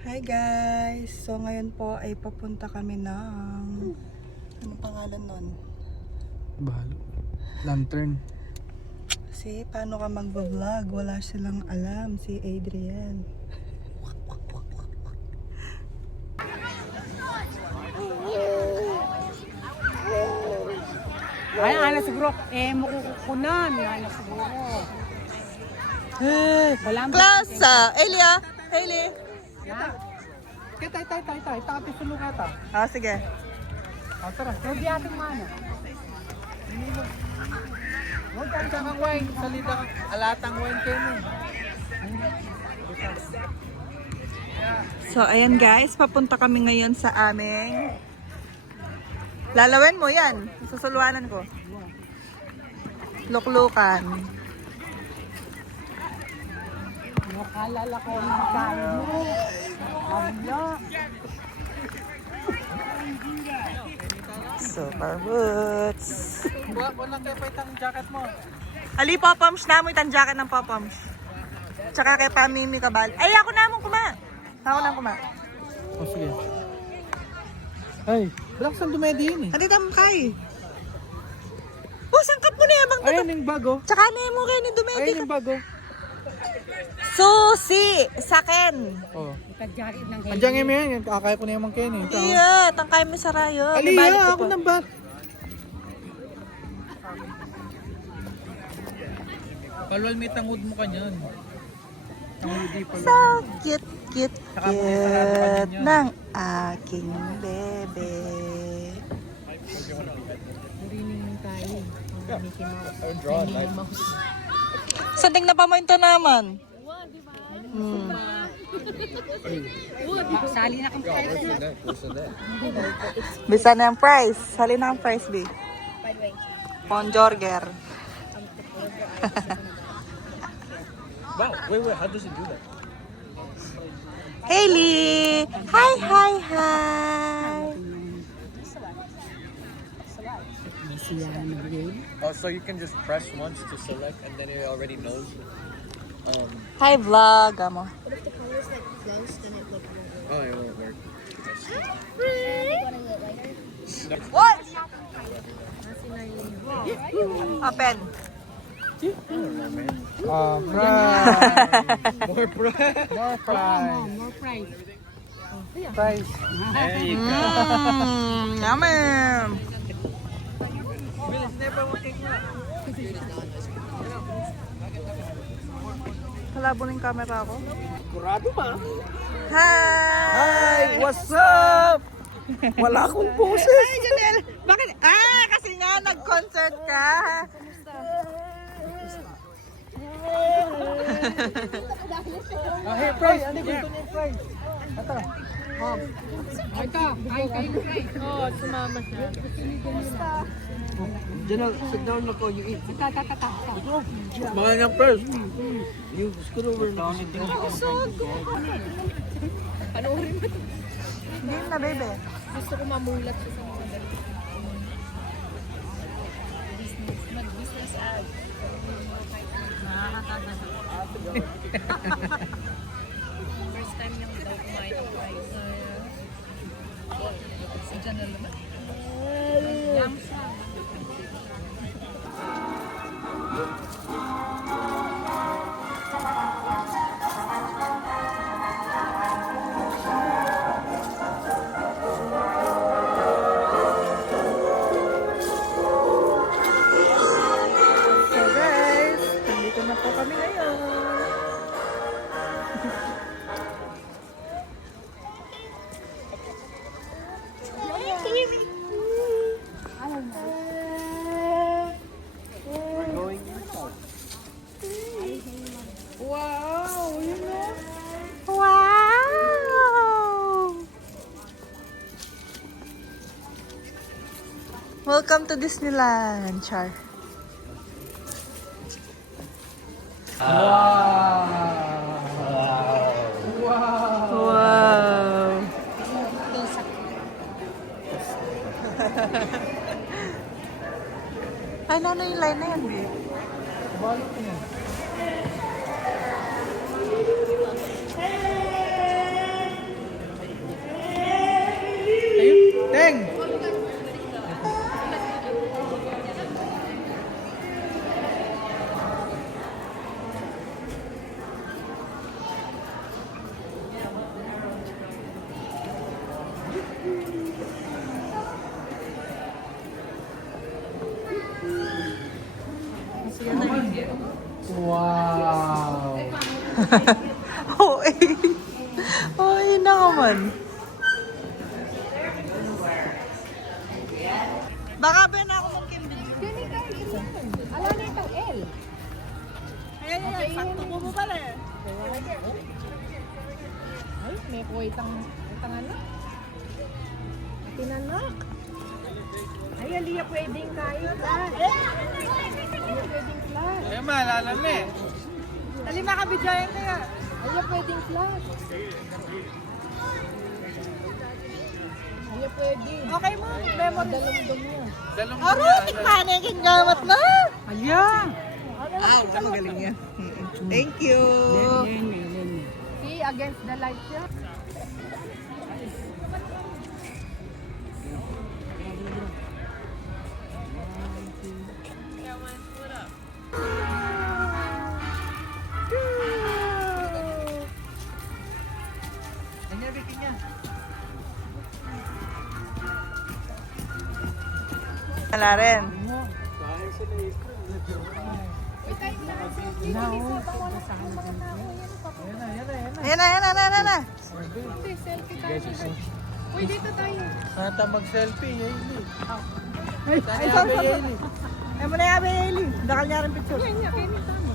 Hi guys! So ngayon po ay papunta kami ng... Ano pangalan nun? Bahalo. Lantern. Si paano ka mag-vlog? Wala silang alam. Si Adrian. Ay, ala siguro, makukukunan. Ala siguro. Walang Plaza! Elia! Hailey! Tay. Tapi sulong ata. Ah, sige. Tara. Hindi ating mana. Huwag kang wine. Salita kang alatang wine kayo mo. So ayan guys, papunta kami ngayon sa aming... Lalawin mo yan. Susuluanan ko. Luklukan. Nakalala ko ng kain mo. Wala. Super boots. Wala kayo pa itang jacket mo. Ali, Popams na mo itang jacket ng Popams. Tsaka kay Pamimi Kabal. Ay, ako na mong kuma. Ako na kuma. Oh, sige. Ay, balak saan dumedi yun eh. Adi tam kay. Oh, sangkap mo na yan bang Ayan yung bago. Tsaka na mo kayo ni Dumedi. Ayan yung bago. Susi! Saken! Oh. Ikadyarit ng kain. Andiyan ngayon yan. Kakaya ko na yung mangkain eh. Iya, tangkay mo sa rayo. May balik Aliya, ko ako po. nang bat. Palwal may tangod mo kanyan. Tangudi pa So cute, cute, cute ng aking bebe. Marinig tayo. Mickey Mouse. Sanding na pa mo ito naman. Sali na kang price na. Bisa na ang price. Sali na ang price, B. Ponjorger. Wow, wait, how does it do that? Hailey! Hi, hi, hi! Oh, so you can just press once to select, and then it already knows. Hi, vlog. Amo. But if the color's like close, then it won't work. Oh, it won't work. What? Open. Fries. More fries. More fries. More price. Fries. There you go. Yummy. Kalabo ng camera ko. Kurado pa. Hi! Hi, what's up? Wala akong poses. Hi, Janelle! Bakit? Ah, kasi nga nag-concert ka. Hey, fries. Ano gusto niya yung fries? Ito. Ito, kain kayo ng price. Oo, sumama siya. Janelle, sit down na po. You eat. Tatatata. Mga niyang fries. You screw over na. Panoorin mo ito. Hindi na, bebe. Gusto ko mamulat siya sa mga mag-business ad. First time niyang daw kumain ng rice. Si Janelle naman. Yum siya. So guys, nandito na po kami ngayon. Wow! Welcome to Disneyland, Char. Wow! Ay, ano yung line na yan, babe? Balot niya. Wow! Oh, eh. Oh, yun na naman. Baka ba na ako mag-kimbing? Alam na itong L. Ayan, ayan. Sakto mo pala eh. Ay, may kuwaitang ano? Tinanak. Ay, Aliyah, pwedeng kayo. Aliyah, pwedeng flash. Ay, maalala mo eh. Dali makabidyayan na yan. Aliyah, pwedeng flash. Aliyah, pwedeng. Okay mo, memory. Dalong-dong niya. Dalong Aro, tikman na yung gamat na. Ayan! Wow, ang galing niya. Thank you. See, against the light siya. Kanya, bikin niya. Wala rin. Ayan na, ayan na, ayan na. Selfie tayo. Uy, dito tayo. Nata mag-selfie, Hailey. Ay, Sabi, Hailey. Ay mo na yabi, Hailey. Dakal niya rin picture. Kanya, kanya tama.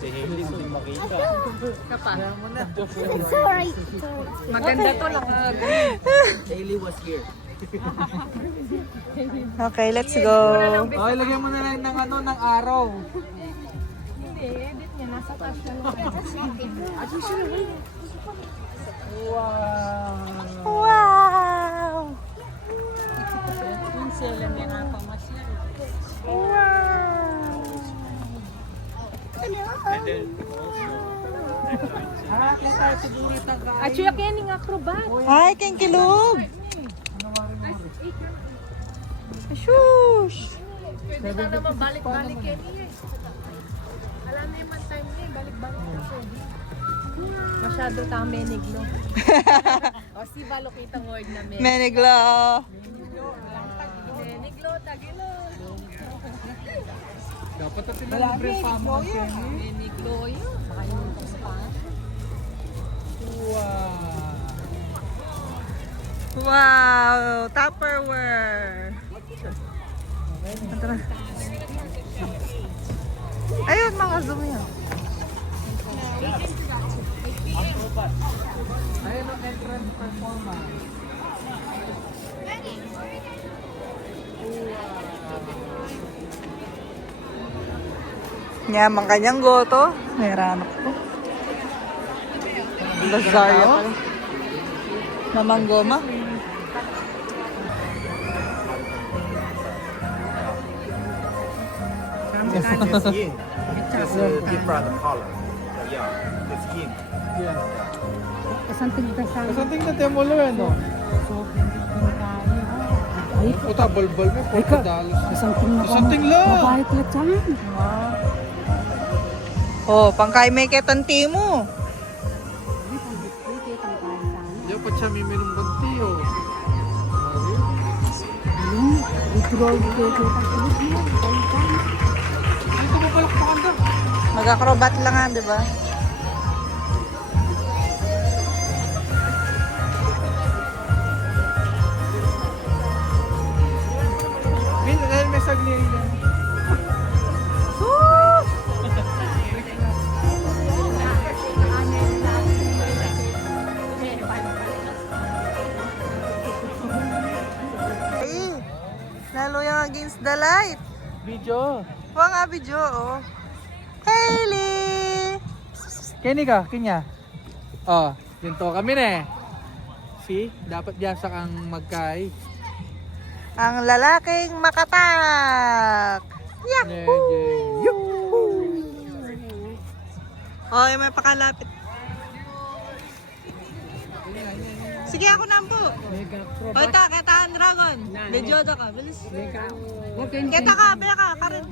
Si Hailey hindi makita. Kaya mo na. Maganda to lang. Hailey was here. Okay, let's go. Okay, lagyan mo na lang ng ano, ng araw. Hindi, edit niya. Nasa taas na lang. Wow! Wow! Ah, kaya tayo siguro itang At siya kaya ning acrobat. Hi, King Kilog! Shush! Pwede na naman balik-balik yan eh. Alam na yung time niya eh. Balik-balik na pwede. Masyado tang meniglo. O si Balo kitang word na meniglo. Meniglo! Meniglo, tagilo. dapat natin na libre pa mo. Meniglo yun. Makalimutan sa pa. Wow! Wow! Tupperware! Ito na. Ayun, mga zoom yan. Ayun ang entrance performance. Yaman kanyang goto. Meron ako. Lazarya pala. Mamang goma. It's yin. Just different color. Yeah, it's yin. Yeah. Kasanting ka sa Kasanting na temulo yan, no? Puta, balbal mo, $40. Kasanting lang! Oh, pangkay may ketanti mo. Diyan pa siya may minum banti, oh. Ito mo pala kumanda. Mag-acrobat lang nga, di ba? Dahil may sagli yan. Ay, lalo yung against the light. Video. Huwag nga video, oh. Hailey! Kenny ka, Kenya. Oh, yun to kami na eh. See, dapat biyasa kang magkay. Ang lalaking makatak! Yahoo! Oh, may pakalapit. Sige, ako na po. O, ito, kita ang dragon. Medyo ka, bilis. Kita ka, bela ka, karin.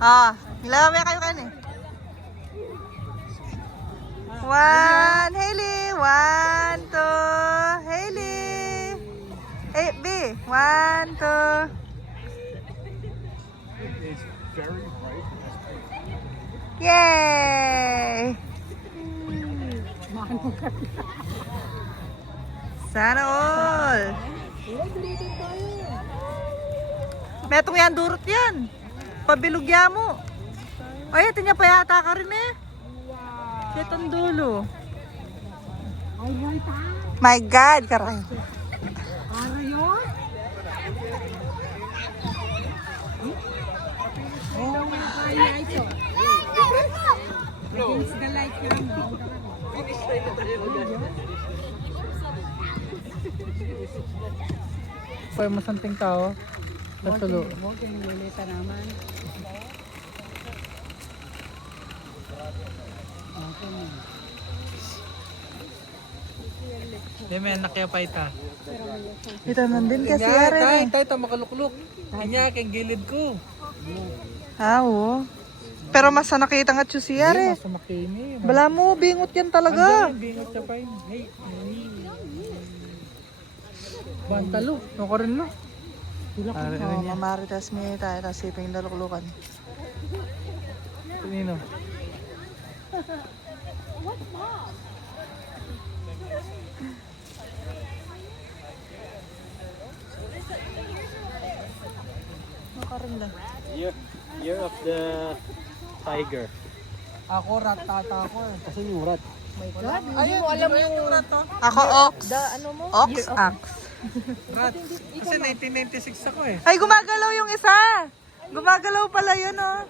Ah, nilawa may kayo kayo eh. One, Hailey. One, two, Hailey. Eh, B. One, two. It's very bright. Yay! Sana all. Metong yan, durot yan. Pabilugya mo. Ay, ito niya pa yata ka rin eh. Ito ang dulo. My God, karay. Pwede masanting tao. Sa sulo. Hindi men, nakiyapay ta. Ito nandun kasi Tay, rin. tay, ta makalukluk. Kanya, keng gilid ko. Ah, oo. Pero mas nakita nga siya Hindi, rin. mas makini. Bala mo, bingot yan talaga. Andyan, bingot siya pa yun. Hey. Bantalo. Ako rin lo. Oh, mamaritas mi tayo, tapos siping daluklukan. Nino. Makaroon lang. Year of the tiger. Ako ratata ako eh. Kasi yung rat. Hindi mo alam yung Ako, Ox. ano mo? Ox, Ox. Rat. Kasi 1996 ako eh. Ay, gumagalaw yung isa. Gumagalaw pala yun, oh.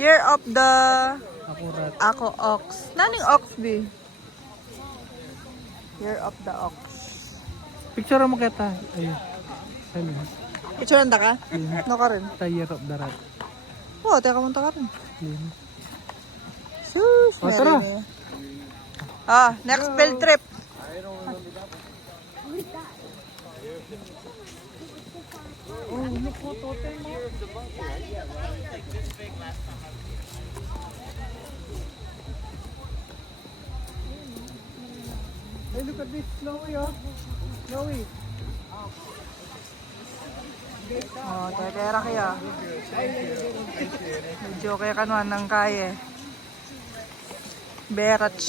Year of the... Ako rat. Ako, Ox. Naning Ox, B? Year of the Ox. Picture mo kita. Ayun. Ayun. Itsuranda ka? No ka rin? The year of the rat. Oo, teka munta ka rin. Ayun. Sus, O, tara. Mary. Ah, next field trip. Hey, look at this. Snowy oh. Snowy. Oh, tera kaya. Medyo kaya kanuan ng kaya. Berach.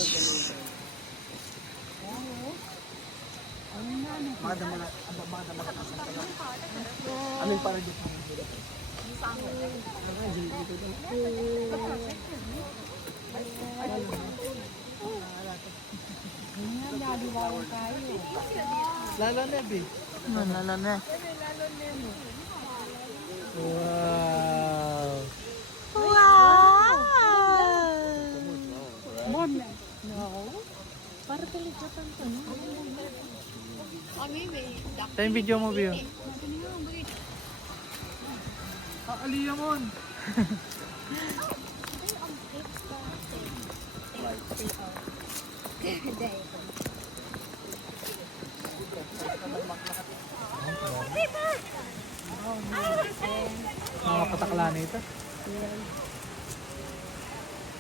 Lalo na, B. Nalala na. Wow. Wow! Tayong video mo, Bio. Aliyamon. Mga patakla na ito.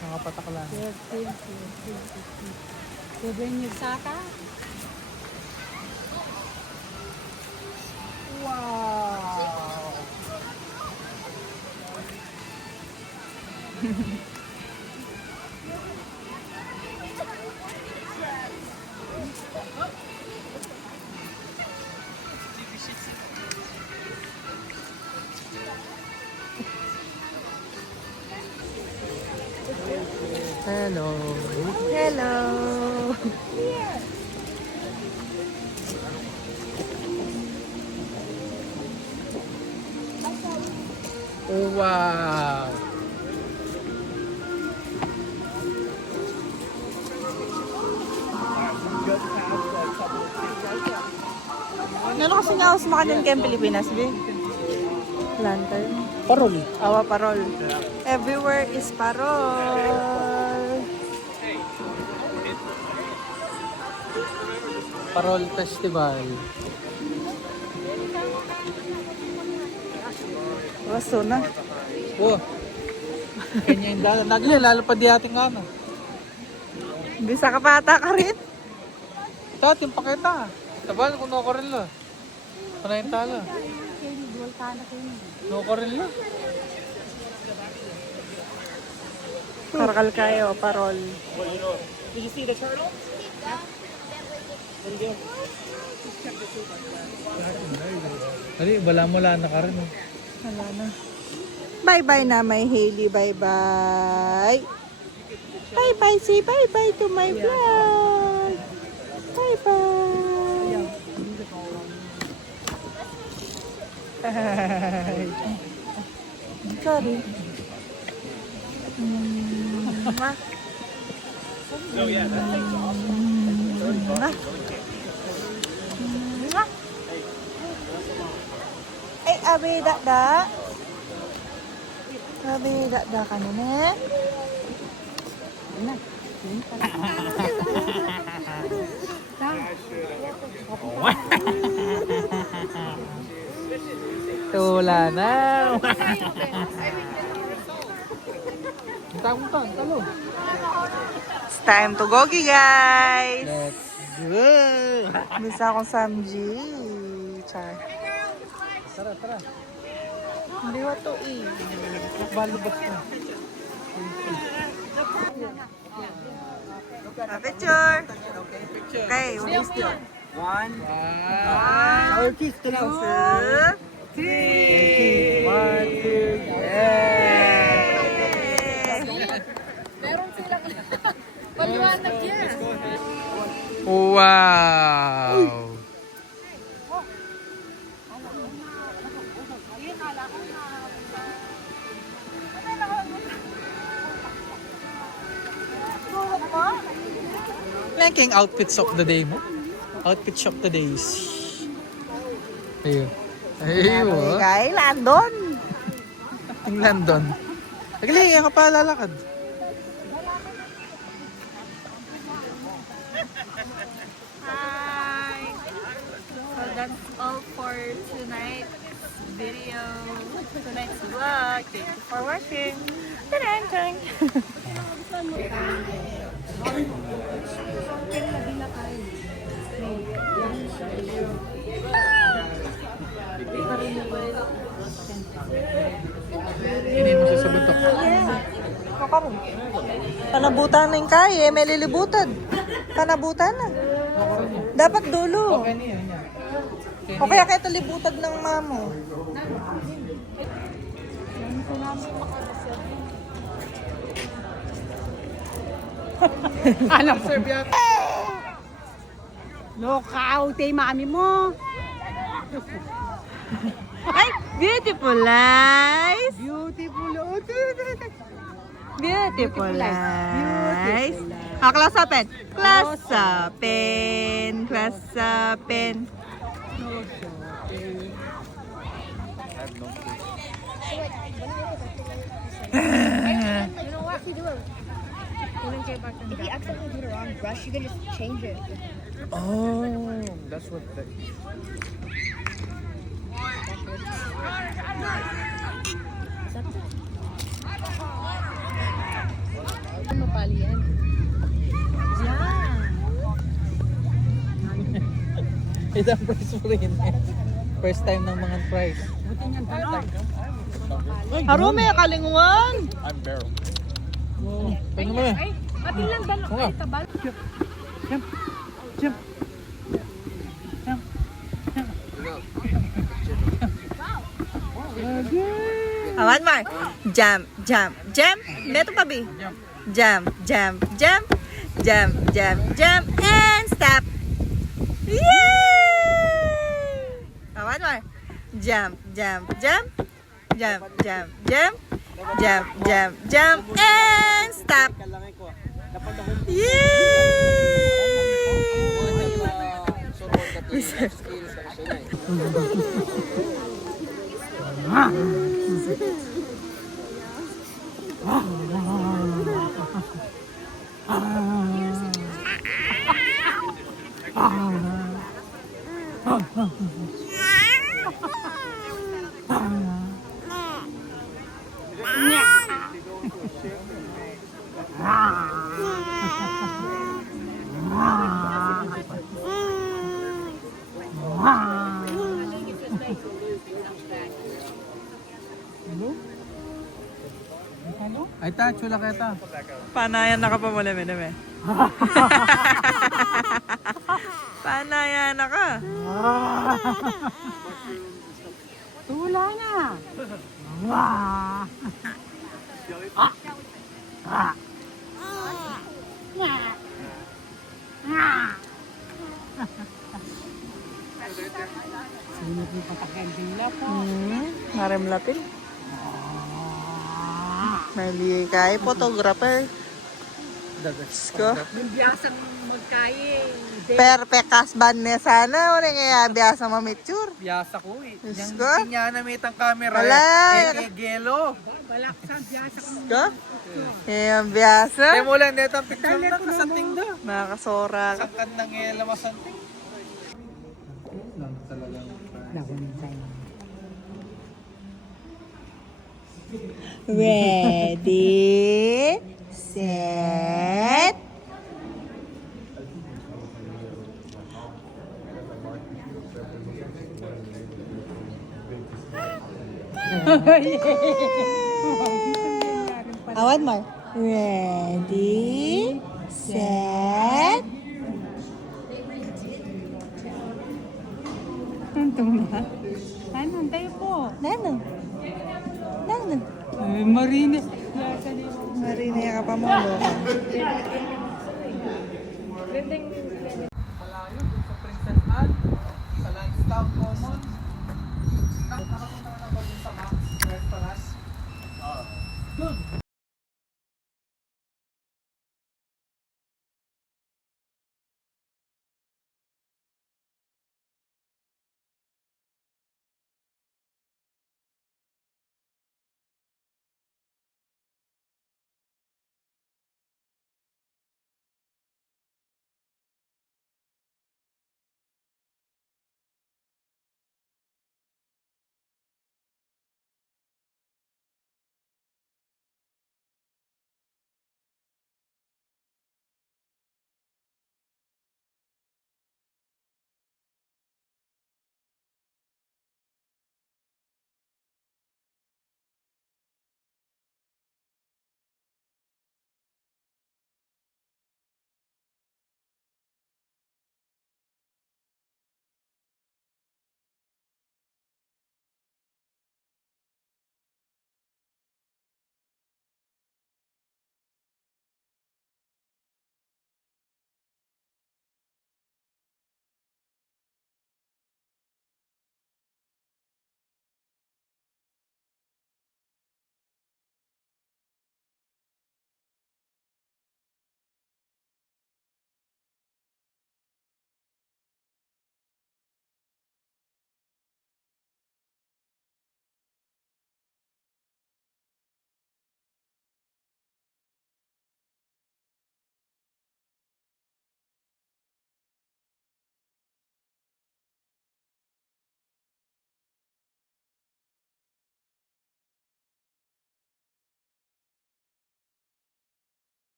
Mga patakla na. Bibigyan niyo saka? Wow! Hello. Hello. Oh, wow! Ano kasi nga ako sumakan yung Pilipinas, B? Lantern. Parol. Awa parol. Everywhere is parol. Parol Festival. Raso na. Oh. Kanya yung dala. Nagli, lalo pa di ating ano. Bisa ka pata ka rin. Tatin pa kita. Tabal, kung no ko rin la. Panayin tala. No ko rin la. Karakal kayo, parol. Did you see the turtle? Dali, bala na ka rin. Oh. Wala na. Bye-bye na, my Hailey. Bye-bye. Bye-bye. Say bye-bye to my vlog. Bye-bye. Sorry. Mwah. Mwah. Mwah. Ay, abi da. Abi da ka na, ne? Tula na. Tang talo. It's time to go, guys. Let's go. Bisa akong Samji. Char. Tara. Hindi wa to eh. Balubas na. Picture. Okay, we'll still. One. Wow. Two. Three. 1, 2, Yay! Meron silang paliwanag yan. Wow. Ranking outfits of the day mo? Outfits of the days. Ayun. Ayun. Kay Landon. Ang London. Tagali, yan ka pa lalakad. Hi. So that's all for tonight's video. Tonight's vlog. Thank you for watching. Ta-da! Hindi mo sa bundok. Makaroon. Panabutan na yung kaya, may lilibutan. Panabutan na. Dapat dulo. Okay niya, niya. O kaya kaya ito libutag ng mamo. Alam mo. Lokaw, tay mami mo. Ay, beautiful eyes. Beautiful. Beautiful eyes. Ah, class open. Class open. Class open. You know what? If you accidentally do the wrong brush, you can just change it. Oh, that's what that Mapali yan. Isang prize mo rin. First time ng mga prize. Harume, kalinguan. I'm Beryl. Oh, ano mo na? Ay, pati lang ba? Oo nga. Ay, tabal. Jump. Jump. Jump. One more. Jump, jump, jump. Meto pa, Bi. Jump, jump, jump. Jump, jump, jump. And stop. Yay! One more. Jump, jump, jump. Jump, jump, jump. Jump, jump, jump. And stop. Yay! Ay ta, chula kita. Panayan na ka pa mo namin. Panayan na ka. Tula na. Sinip yung patakendila po. Marem lapil. Mali kay photographer. Sko. Biyasang magkaye. Perfect husband niya sana. Wala nga biyasa mamitsure. Biyasa ko eh. Diyos Yang ko. kinyanamit ang camera. Wala. Gelo. Balaksan, biyasa ka Sko. Ayan biyasa. Ay mo lang netang picture na kasanting da. Nakakasora ka. Sakad ng ela masanting. Lang talagang. Ready, set. Awan mo. Ready, set. Ano, tayo po. Nano? Nano? Marines. Marinig ka pa mo. Gandang